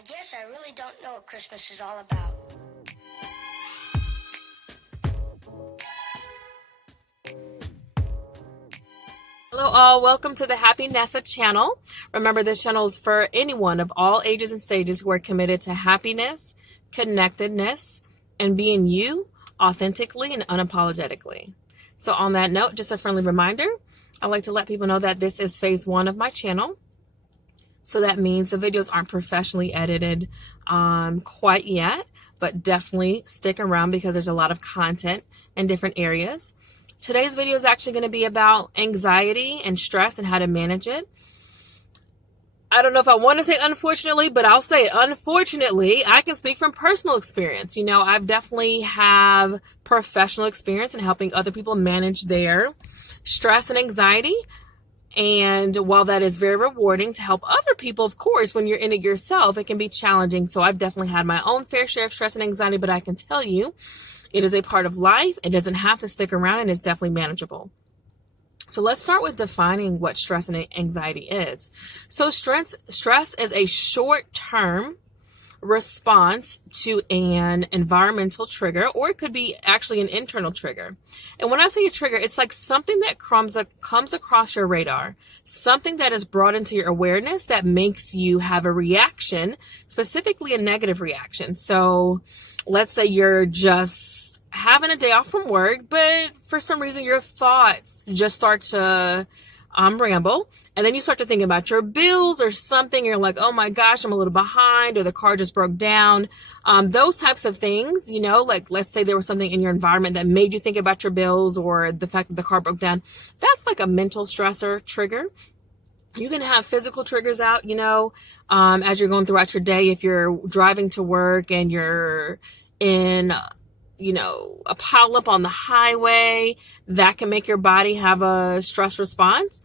I guess I really don't know what Christmas is all about. Hello all, welcome to the HappyNessa channel. Remember, this channel is for anyone of all ages and stages who are committed to happiness, connectedness, and being you authentically and unapologetically. So on that note, just a friendly reminder, I'd like to let people know that this is phase 1 of my channel. So that means the videos aren't professionally edited quite yet, but definitely stick around because there's a lot of content in different areas. Today's video is actually going to be about anxiety and stress and how to manage it. I don't know if I want to say unfortunately, but I'll say it. Unfortunately, I can speak from personal experience. You know, I've definitely have professional experience in helping other people manage their stress and anxiety. And while that is very rewarding to help other people, of course, when you're in it yourself, it can be challenging. So I've definitely had my own fair share of stress and anxiety, but I can tell you, it is a part of life. It doesn't have to stick around and it's definitely manageable. So let's start with defining what stress and anxiety is. So stress is a short-term response to an environmental trigger, or it could be actually an internal trigger. And when I say a trigger, it's like something that comes across your radar, something that is brought into your awareness that makes you have a reaction, specifically a negative reaction. So let's say you're just having a day off from work, but for some reason your thoughts just start to ramble, and then you start to think about your bills or something. You're like, oh my gosh, I'm a little behind, or the car just broke down. Those types of things, you know, like let's say there was something in your environment that made you think about your bills or the fact that the car broke down. That's like a mental stressor trigger. You can have physical triggers out, you know, as you're going throughout your day. If you're driving to work and you're in a pileup on the highway, that can make your body have a stress response.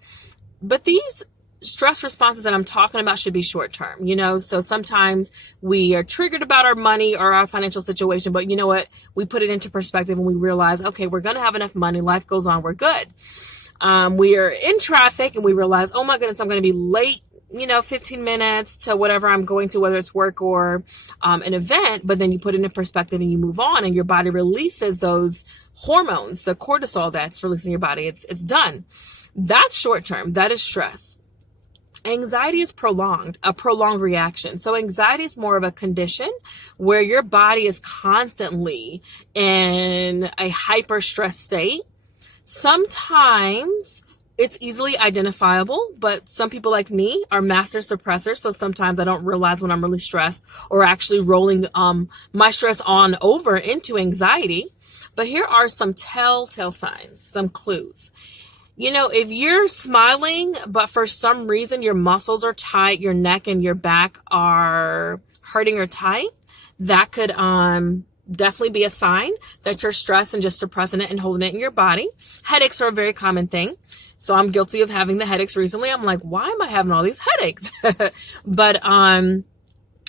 But these stress responses that I'm talking about should be short term, you know. So sometimes we are triggered about our money or our financial situation, but you know what? We put it into perspective and we realize, okay, we're going to have enough money. Life goes on. We're good. We are in traffic and we realize, oh my goodness, I'm going to be late, 15 minutes to whatever I'm going to, whether it's work or an event. But then you put it in perspective and you move on, and your body releases those hormones, the cortisol that's released in your body. It's done. That's short term. That is stress. Anxiety is a prolonged reaction. So anxiety is more of a condition where your body is constantly in a hyper stress state. Sometimes it's easily identifiable, but some people like me are master suppressors. So sometimes I don't realize when I'm really stressed or actually rolling my stress on over into anxiety. But here are some telltale signs, some clues. You know, if you're smiling, but for some reason your muscles are tight, your neck and your back are hurting or tight, that could definitely be a sign that you're stressed and just suppressing it and holding it in your body. Headaches are a very common thing. So I'm guilty of having the headaches recently. I'm like, why am I having all these headaches? But, I'm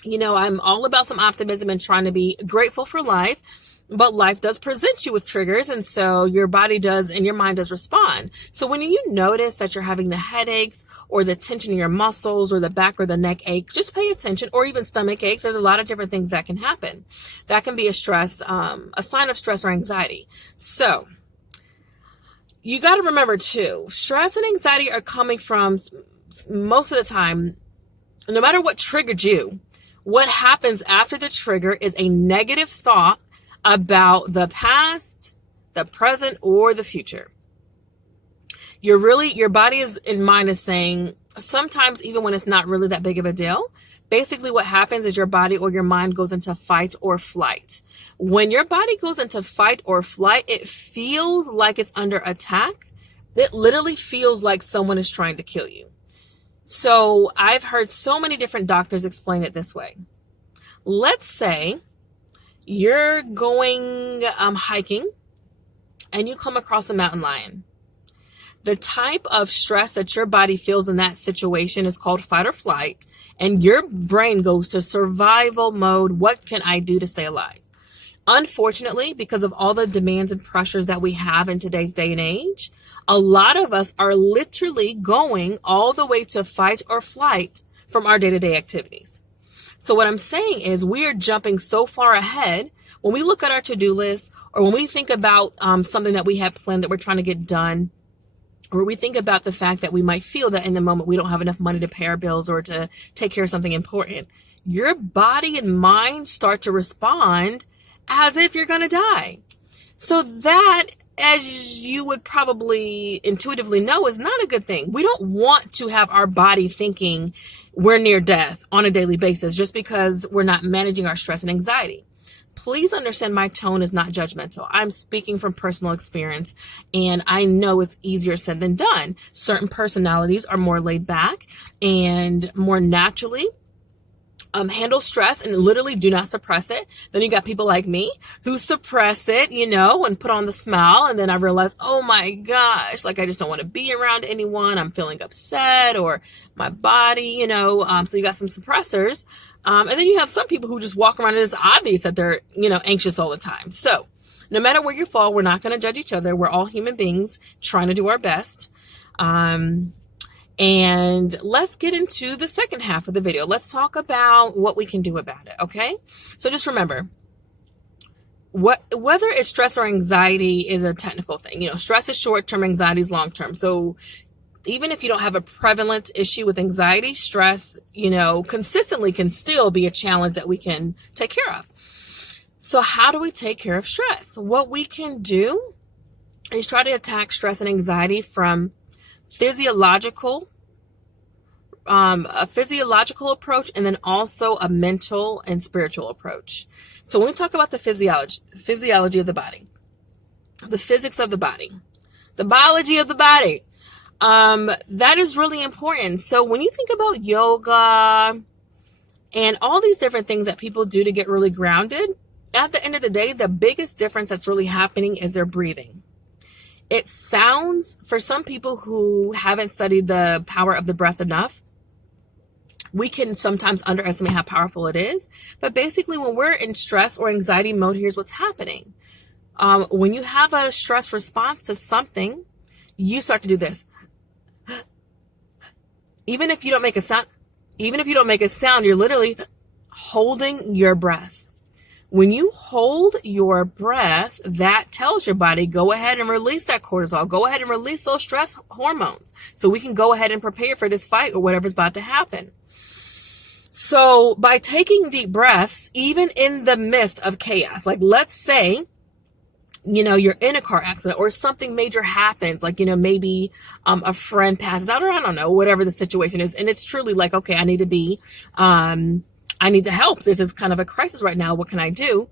all about some optimism and trying to be grateful for life. But life does present you with triggers. And so your body does and your mind does respond. So when you notice that you're having the headaches or the tension in your muscles or the back or the neck ache, just pay attention, or even stomach ache. There's a lot of different things that can happen. That can be a sign of stress or anxiety. So you got to remember too, stress and anxiety are coming from, most of the time, no matter what triggered you, what happens after the trigger is a negative thought about the past, the present, or the future. Your body is in mind is saying, sometimes even when it's not really that big of a deal, basically what happens is your body or your mind goes into fight or flight. When your body goes into fight or flight, it feels like it's under attack. It literally feels like someone is trying to kill you. So I've heard so many different doctors explain it this way. Let's say you're going hiking and you come across a mountain lion. The type of stress that your body feels in that situation is called fight or flight, and your brain goes to survival mode. What can I do to stay alive? Unfortunately, because of all the demands and pressures that we have in today's day and age, a lot of us are literally going all the way to fight or flight from our day-to-day activities. So what I'm saying is we are jumping so far ahead when we look at our to-do list, or when we think about something that we have planned that we're trying to get done, or we think about the fact that we might feel that in the moment we don't have enough money to pay our bills or to take care of something important. Your body and mind start to respond as if you're going to die. So that, as you would probably intuitively know, is not a good thing. We don't want to have our body thinking we're near death on a daily basis just because we're not managing our stress and anxiety. Please understand my tone is not judgmental. I'm speaking from personal experience, and I know it's easier said than done. Certain personalities are more laid back and more naturally handle stress and literally do not suppress it. Then you got people like me who suppress it, and put on the smile. And then I realize, oh my gosh, like I just don't want to be around anyone. I'm feeling upset, or my body, so you got some suppressors. And then you have some people who just walk around and it's obvious that they're, anxious all the time. So no matter where you fall, we're not going to judge each other. We're all human beings trying to do our best. And let's get into the second half of the video. Let's talk about what we can do about it. Okay. So just remember, whether it's stress or anxiety is a technical thing. Stress is short-term, anxiety is long-term. So even if you don't have a prevalent issue with anxiety, stress, consistently can still be a challenge that we can take care of. So how do we take care of stress? What we can do is try to attack stress and anxiety from a physiological approach, and then also a mental and spiritual approach. So when we talk about the physiology of the body, the physics of the body, the biology of the body, that is really important. So when you think about yoga and all these different things that people do to get really grounded, at the end of the day, the biggest difference that's really happening is their breathing. It sounds, for some people who haven't studied the power of the breath enough, we can sometimes underestimate how powerful it is. But basically, when we're in stress or anxiety mode, here's what's happening. When you have a stress response to something, you start to do this. Even if you don't make a sound, you're literally holding your breath. When you hold your breath, that tells your body, go ahead and release that cortisol. Go ahead and release those stress hormones so we can go ahead and prepare for this fight or whatever's about to happen. So by taking deep breaths, even in the midst of chaos, like let's say, you're in a car accident or something major happens, like, maybe a friend passes out, or I don't know, whatever the situation is. And it's truly like, okay, I need to help. This is kind of a crisis right now. What can I do?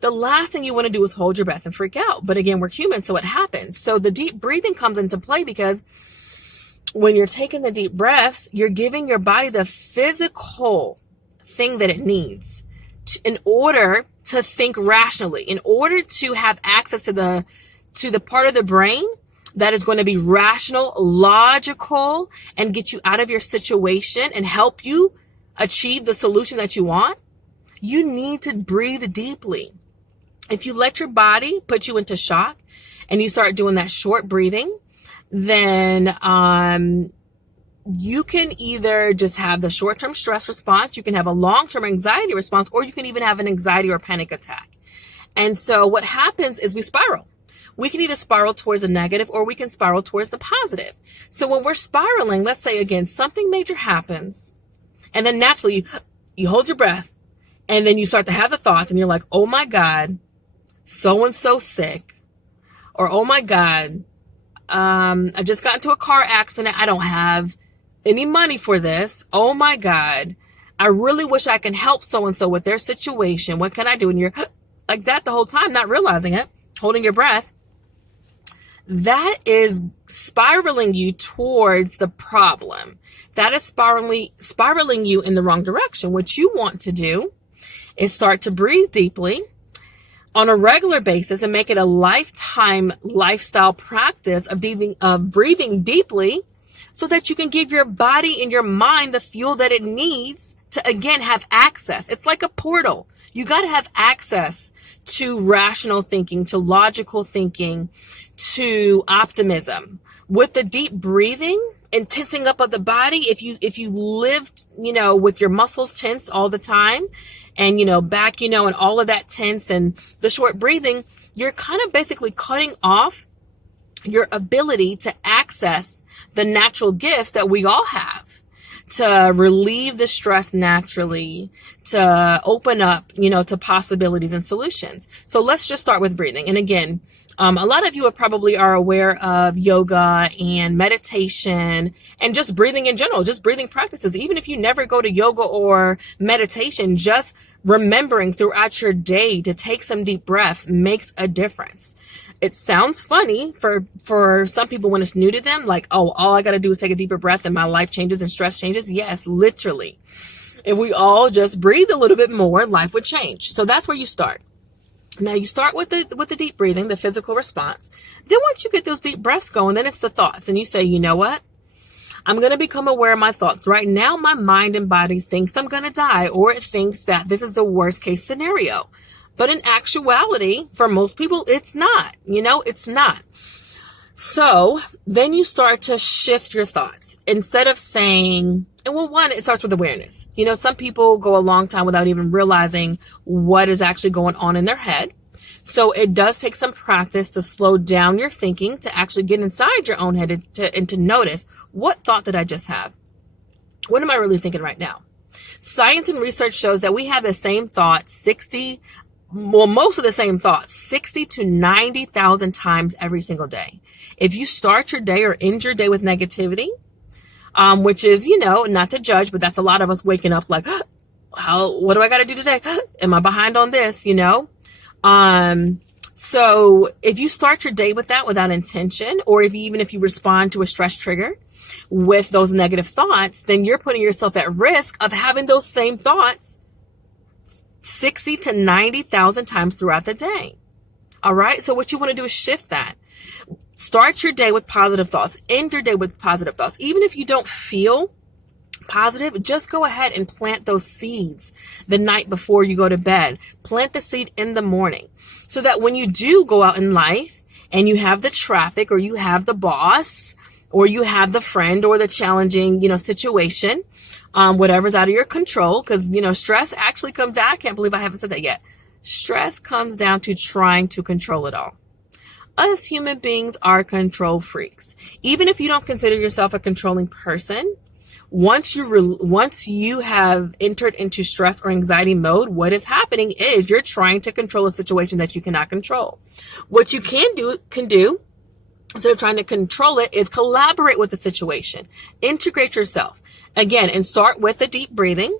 The last thing you want to do is hold your breath and freak out. But again, we're human, so it happens. So the deep breathing comes into play because when you're taking the deep breaths, you're giving your body the physical thing that it needs in order to think rationally, in order to have access to the part of the brain that is going to be rational, logical, and get you out of your situation and help you achieve the solution that you want. You need to breathe deeply. If you let your body put you into shock and you start doing that short breathing, then you can either just have the short-term stress response, you can have a long-term anxiety response, or you can even have an anxiety or panic attack. And so what happens is we spiral. We can either spiral towards the negative or we can spiral towards the positive. So when we're spiraling, let's say again, something major happens, and then naturally you hold your breath, and then you start to have the thoughts, and you're like, oh my God, so-and-so sick, or oh my God, I just got into a car accident. I don't have any money for this. Oh my God, I really wish I can help so-and-so with their situation. What can I do? And you're like that the whole time, not realizing it, holding your breath. That is spiraling you towards the problem. That is spiraling you in the wrong direction. What you want to do is start to breathe deeply on a regular basis and make it a lifetime lifestyle practice of breathing deeply so that you can give your body and your mind the fuel that it needs to, again, have access. It's like a portal. You got to have access to rational thinking, to logical thinking, to optimism. With the deep breathing, and tensing up of the body, if you lived, with your muscles tense all the time and, back, and all of that tense and the short breathing, you're kind of basically cutting off your ability to access the natural gifts that we all have to relieve the stress naturally, to open up, to possibilities and solutions. So let's just start with breathing. And again, a lot of you probably are aware of yoga and meditation and just breathing in general, just breathing practices. Even if you never go to yoga or meditation, just remembering throughout your day to take some deep breaths makes a difference. It sounds funny for some people when it's new to them, like, oh, all I got to do is take a deeper breath and my life changes and stress changes. Yes, literally. If we all just breathe a little bit more, life would change. So that's where you start. Now you start with the deep breathing, the physical response. Then once you get those deep breaths going, then it's the thoughts. And you say, you know what? I'm going to become aware of my thoughts. Right now, my mind and body thinks I'm going to die, or it thinks that this is the worst case scenario. But in actuality, for most people, it's not. It's not. So then you start to shift your thoughts. Instead of saying, one, it starts with awareness. Some people go a long time without even realizing what is actually going on in their head. So it does take some practice to slow down your thinking, to actually get inside your own head and to notice, what thought did I just have? What am I really thinking right now? Science and research shows that we have the same thoughts most of the same thoughts, 60 to 90,000 times every single day. If you start your day or end your day with negativity, which is, not to judge, but that's a lot of us waking up like, what do I got to do today? Am I behind on this? So if you start your day with that without intention, or even if you respond to a stress trigger with those negative thoughts, then you're putting yourself at risk of having those same thoughts 60 to 90,000 times throughout the day. All right. So what you want to do is shift that. Start your day with positive thoughts. End your day with positive thoughts. Even if you don't feel positive, just go ahead and plant those seeds the night before you go to bed. Plant the seed in the morning so that when you do go out in life and you have the traffic, or you have the boss, or you have the friend, or the challenging, situation, whatever's out of your control, because, stress actually comes down. I can't believe I haven't said that yet. Stress comes down to trying to control it all. Us human beings are control freaks. Even if you don't consider yourself a controlling person, once you have entered into stress or anxiety mode, what is happening is you're trying to control a situation that you cannot control. What you can do, instead of trying to control it, is collaborate with the situation. Integrate yourself. Again, and start with the deep breathing.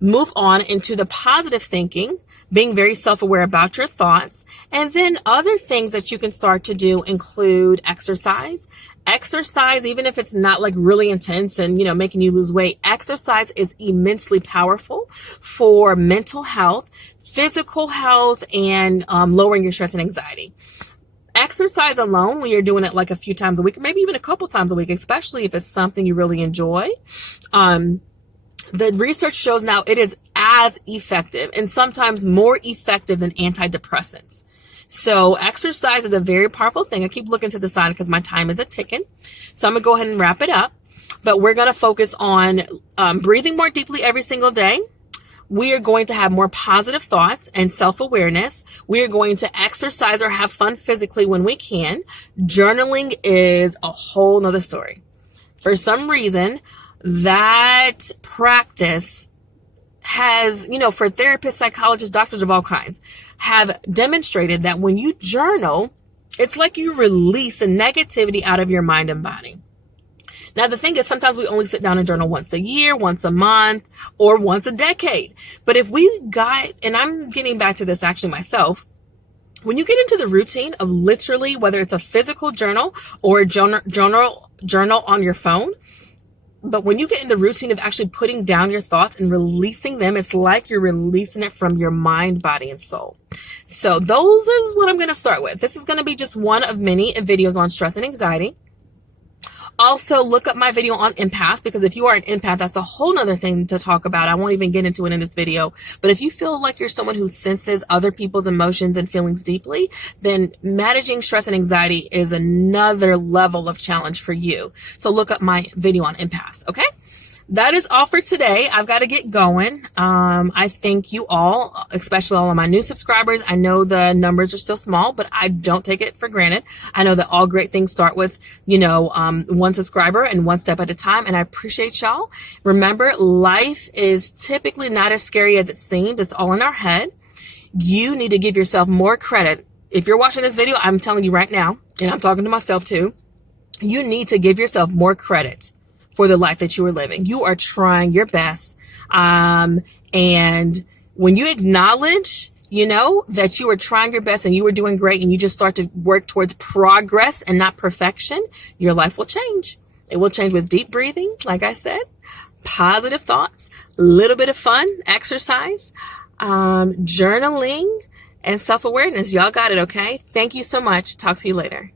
Move on into the positive thinking, being very self-aware about your thoughts. And then other things that you can start to do include exercise. Exercise, even if it's not like really intense and, making you lose weight, exercise is immensely powerful for mental health, physical health, and lowering your stress and anxiety. Exercise alone, when you're doing it like a few times a week, or maybe even a couple times a week, especially if it's something you really enjoy, the research shows now it is as effective and sometimes more effective than antidepressants. So exercise is a very powerful thing. I keep looking to the side because my time is a ticking. So I'm going to go ahead and wrap it up. But we're going to focus on breathing more deeply every single day. We are going to have more positive thoughts and self-awareness. We are going to exercise or have fun physically when we can. Journaling is a whole nother story. For some reason, that practice has, for therapists, psychologists, doctors of all kinds, have demonstrated that when you journal, it's like you release the negativity out of your mind and body. Now, the thing is, sometimes we only sit down and journal once a year, once a month, or once a decade. But if we got, and I'm getting back to this actually myself, when you get into the routine of literally, whether it's a physical journal or a journal on your phone, but when you get in the routine of actually putting down your thoughts and releasing them, it's like you're releasing it from your mind, body, and soul. So those is what I'm going to start with. This is going to be just one of many videos on stress and anxiety. Also, look up my video on empaths, because if you are an empath, that's a whole nother thing to talk about. I won't even get into it in this video. But if you feel like you're someone who senses other people's emotions and feelings deeply, then managing stress and anxiety is another level of challenge for you. So look up my video on empaths, okay? That is all for today. I've got to get going. I thank you all, especially all of my new subscribers. I know the numbers are still small, but I don't take it for granted. I know that all great things start with, one subscriber and one step at a time. And I appreciate y'all. Remember, life is typically not as scary as it seems. It's all in our head. You need to give yourself more credit. If you're watching this video, I'm telling you right now, and I'm talking to myself too, you need to give yourself more credit for the life that you are living. You are trying your best. And when you acknowledge, that you are trying your best and you are doing great, and you just start to work towards progress and not perfection, your life will change. It will change with deep breathing, like I said, positive thoughts, a little bit of fun, exercise, journaling, and self-awareness. Y'all got it, okay? Thank you so much. Talk to you later.